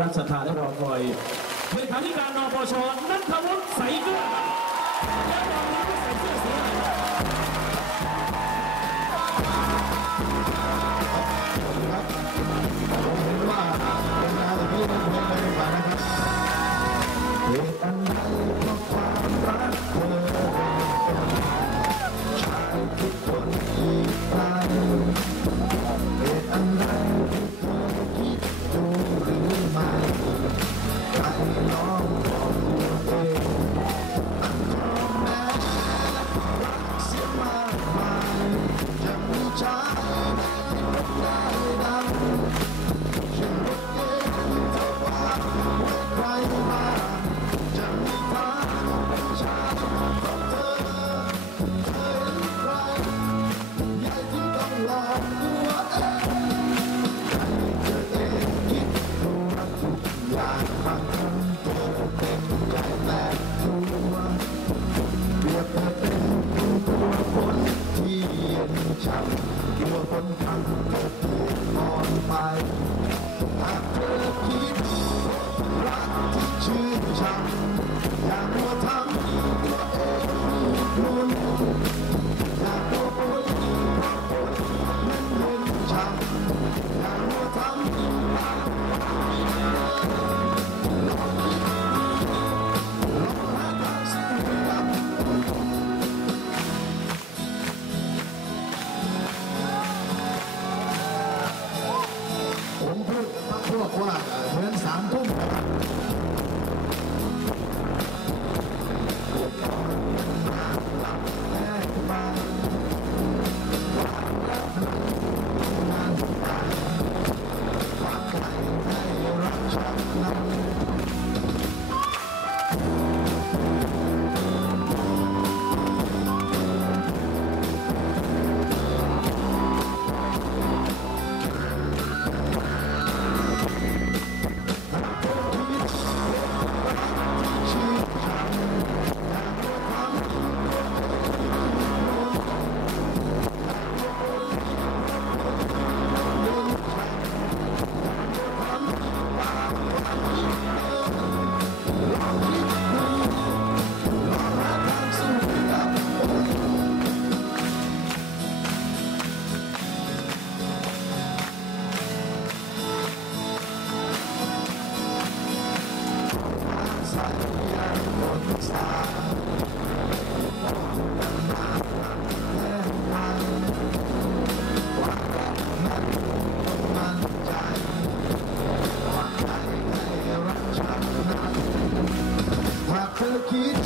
รัชทาและรอคอยเลขาธิการนปชนัทวุฒิใสเกลือและรองรับใส่เสื้อสีอะไรผมเห็นว่าเป็นงานที่ไม่ควรเลยดีกว่านะครับ นอนไปหากเธอ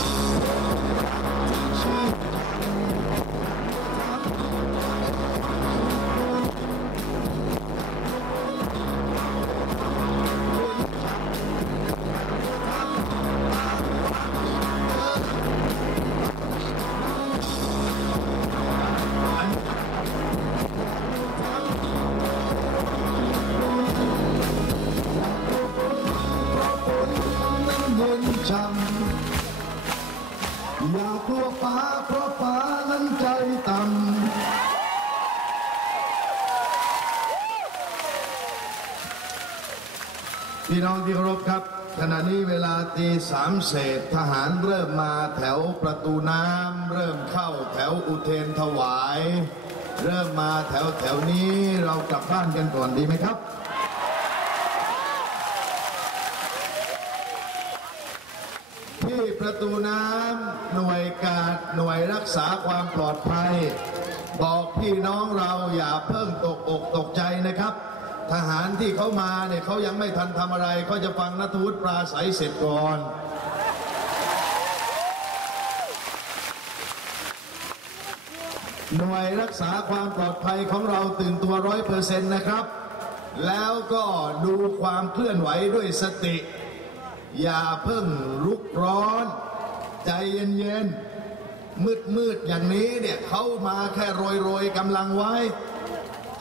หา ใจต่ำพี่น้องที่เคารพครับ ขณะนี้เวลาตีสามเศษทหารเริ่มมาแถวประตูน้ำเริ่มเข้าแถวอุเทนถวาย เริ่มมาแถวแถวนี้เรากลับบ้านกันก่อนดีไหมครับ ประตูน้ำหน่วยกาดหน่วยรักษาความปลอดภัย บอกพี่น้องเราอย่าเพิ่งตกอกตกใจนะครับ ทหารที่เขามาเนี่ยเขายังไม่ทันทำอะไรเขาจะฟังนัทวุฒิปราศัยเสร็จก่อนหน่วยรักษาความปลอดภัยของเราตื่นตัวร้อยเปอร์เซ็นต์นะครับ แล้วก็ดูความเคลื่อนไหวด้วยสติ อย่าเพิ่งรุกร้อน ใจเย็นๆ มืดๆ อย่างนี้เนี่ยเขามาแค่โรยโรยๆกำลังไว้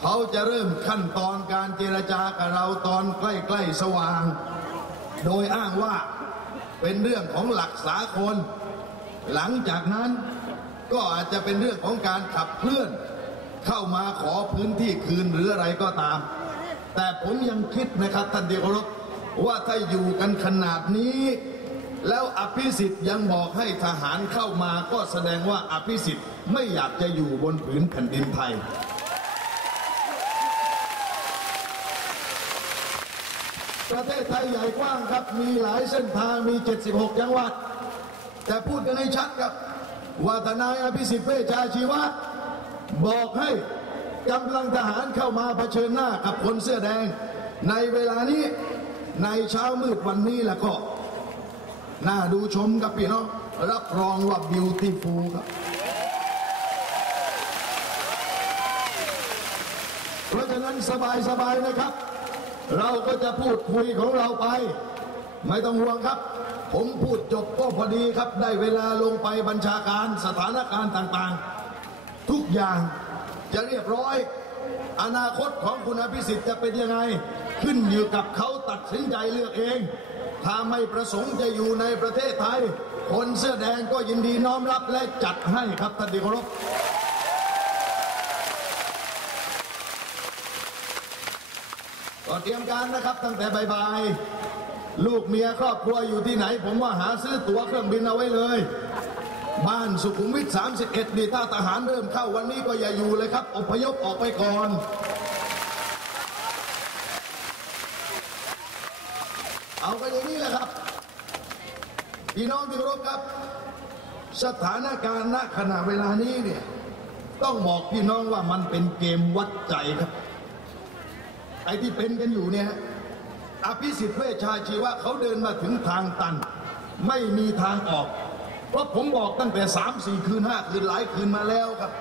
เขาจะเริ่มขั้นตอนการเจรจากับเราตอนใกล้ๆ สว่าง โดยอ้างว่าเป็นเรื่องของหลักสากลหลังจากนั้นก็อาจจะเป็นเรื่องของการขับเคลื่อน เข้ามาขอพื้นที่คืนหรืออะไรก็ตาม แต่ผมยังคิดนะครับท่านที่เคารพ ว่าถ้าอยู่กันขนาดนี้ แล้วอภิสิทธิ์ยังบอกให้ทหารเข้ามาก็แสดงว่าอภิสิทธิ์ไม่อยากจะอยู่บนผืนแผ่นดินไทย ประเทศไทยใหญ่กว้างครับมีหลายเส้นทางมี 76 จังหวัด แต่พูดกันให้ชัดครับว่าทนายอภิสิทธิ์เวชชาชีวะ บอกให้กำลังทหารเข้ามาเผชิญหน้ากับคนเสื้อแดง ในเวลานี้ ในเช้ามืดวันนี้แล้วก็ น่าดูชมครับพี่น้องรับรองว่าบิวตี้ฟูลครับ เพราะฉะนั้นสบายๆนะครับ เราก็จะพูดคุยของเราไป ไม่ต้องห่วงครับ ผมพูดจบก็พอดีครับ ได้เวลาลงไปบัญชาการสถานการณ์ต่างๆ ทุกอย่างจะเรียบร้อย อนาคตของคุณอภิสิทธิ์จะเป็นยังไง ขึ้นอยู่กับเขาตัดสินใจเลือกเอง ถ้าไม่ประสงค์จะอยู่ในประเทศไทย คนเสื้อแดงก็ยินดีน้อมรับและจัดให้ครับท่านที่เคารพก็เตรียมการนะครับตั้งแต่บ่ายๆลูกเมียครอบครัวอยู่ที่ไหน ผมว่าหาซื้อตั๋วเครื่องบินเอาไว้เลย บ้านสุขุมวิท 31นี่ถ้าทหารเริ่มเข้าวันนี้ก็อย่าอยู่เลยครับอพยพออกไปก่อน เอากันอย่างนี้แหละครับ พี่น้องที่เคารพครับ สถานการณ์ณขณะเวลานี้เนี่ย ต้องบอกพี่น้องว่ามันเป็นเกมวัดใจครับ ไอ้ที่เป็นกันอยู่เนี่ยอภิสิทธิ์เวชชาชีวะเขาเดินมาถึงทางตัน ไม่มีทางออก เพราะผมบอกตั้งแต่สามสี่คืนห้าคืนหลายคืนมาแล้วครับ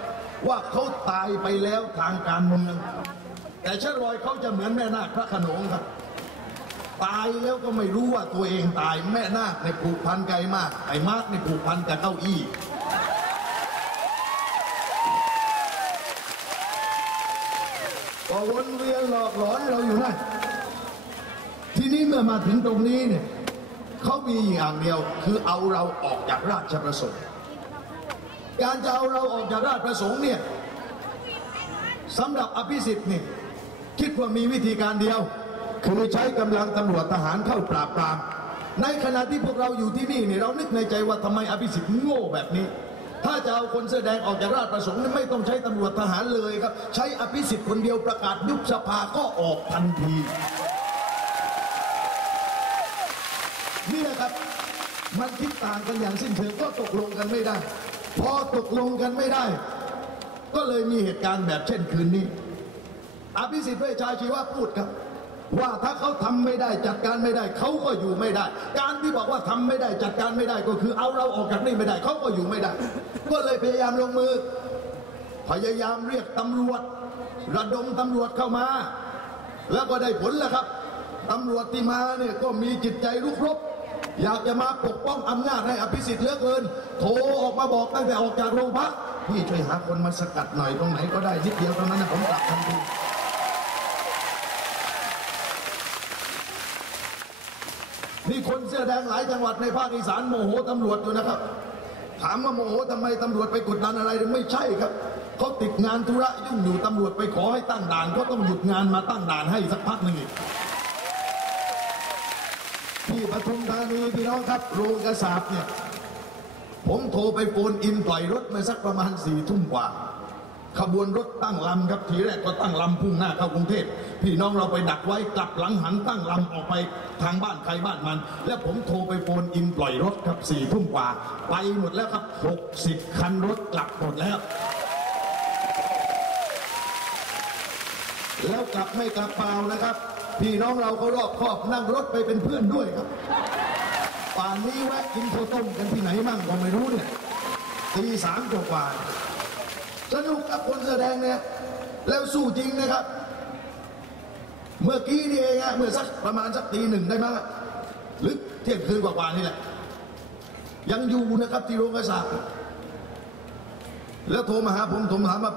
ว่าเขาตายไปแล้วทางการเมืองแต่เชะรอยเขาจะเหมือนแม่นาคพระขนงครับ ตายแล้วก็ไม่รู้ว่าตัวเองตายแม่นาคในผูกพันไกลมาก ไอ้มากในผูกพันกับเก้าอี้ก็วนเวียนหลอกหลอนเราอยู่นั่นทีนี้เมื่อมาถึงตรงนี้เนี่ยเขามีอย่างเดียวคือเอาเราออกจากราชประสงค์ การจะเอาเราออกจากราชประสงค์เนี่ยสำหรับอภิสิทธิ์เนี่ยคิดว่ามีวิธีการเดียว คือใช้กำลังตำรวจทหารเข้าปราบปราม ในขณะที่พวกเราอยู่ที่นี่เนี่ยเรานึกในใจว่าทำไมอภิสิทธิ์โง่แบบนี้ ถ้าจะเอาคนแสอแดงออกจากราชประสงค์ไม่ต้องใช้ตำรวจทหารเลยครับ ใช้อภิสิทธิ์คนเดียวประกาศยุบสภาก็ออกทันทีนี่แหละครับ มันคิดต่างกันอย่างสิ้นเชิงก็ตกลงกันไม่ได้ พอตกลงกันไม่ได้ ก็เลยมีเหตุการณ์แบบเช่นคืนนี้ อภิสิทธิ์เวชชาชีวะพูดครับ ว่าถ้าเขาทำไม่ได้จัดการไม่ได้เขาก็อยู่ไม่ได้ การที่บอกว่าทำไม่ได้จัดการไม่ได้ก็คือเอาเราออกจากนี่ไม่ได้เขาก็อยู่ไม่ได้ ก็เลยพยายามลงมือ พยายามเรียกตำรวจ ระดมตำรวจเข้ามา แล้วก็ได้ผลแล้วครับตำรวจที่มาเนี่ยก็มีจิตใจรุกรบอยากจะมาปกป้องอำนาจให้อภิสิทธิ์เลือกเกิน โทรออกมาบอกตั้งแต่ออกจากโรงพักพี่ช่วยหาคนมาสกัดหน่อยตรงไหนก็ได้นิดเดียวเท่านั้นนะผมกลับทันที นี่คนเสื้อแดงหลายจังหวัดในภาคอีสานโมโหตำรวจอยู่นะครับ ถามว่าโมโหทำไมตำรวจไปกดดันอะไรไม่ใช่ครับเขาติดงานธุระยุ่งอยู่ตำรวจไปขอให้ตั้งด่านเขาต้องหยุดงานมาตั้งด่านให้สักพักหนึ่งอีกที่ปทุมธานีพี่น้องครับโรงกระสาบเนี่ยผมโทรไปโฟนอินปล่อยรถมาสักประมาณสี่ทุ่มกว่า ขบวนรถตั้งลำครับทีแรกก็ตั้งลำพุ่งหน้าเข้ากรุงเทพ พี่น้องเราไปดักไว้กลับหลังหันตั้งลำออกไปทางบ้านใครบ้านมัน แล้วผมโทรไปโฟนอินปล่อยรถครับสี่ทุ่มกว่า ไปหมดแล้วครับหกสิบคันรถกลับหมดแล้ว แล้วกลับไม่กลับเปล่านะครับ พี่น้องเราก็รอบครอบนั่งรถไปเป็นเพื่อนด้วยครับป่านนี้แวะกินข้าวต้มกันที่ไหนมั่งก็ไม่รู้เนี่ยตีสามกว่าสนุกกับคนแสอแดงเนี่ย แล้วสู้จริงนะครับ เมื่อกี้นี่เองอะเมื่อสักประมาณสักตีหนึ่งได้มั้งหรือเที่ยงคืนกว่าๆนี่แหละ ยังอยู่นะครับที่โรงกระสาบแล้วโทรมาหาผมผมถามว่า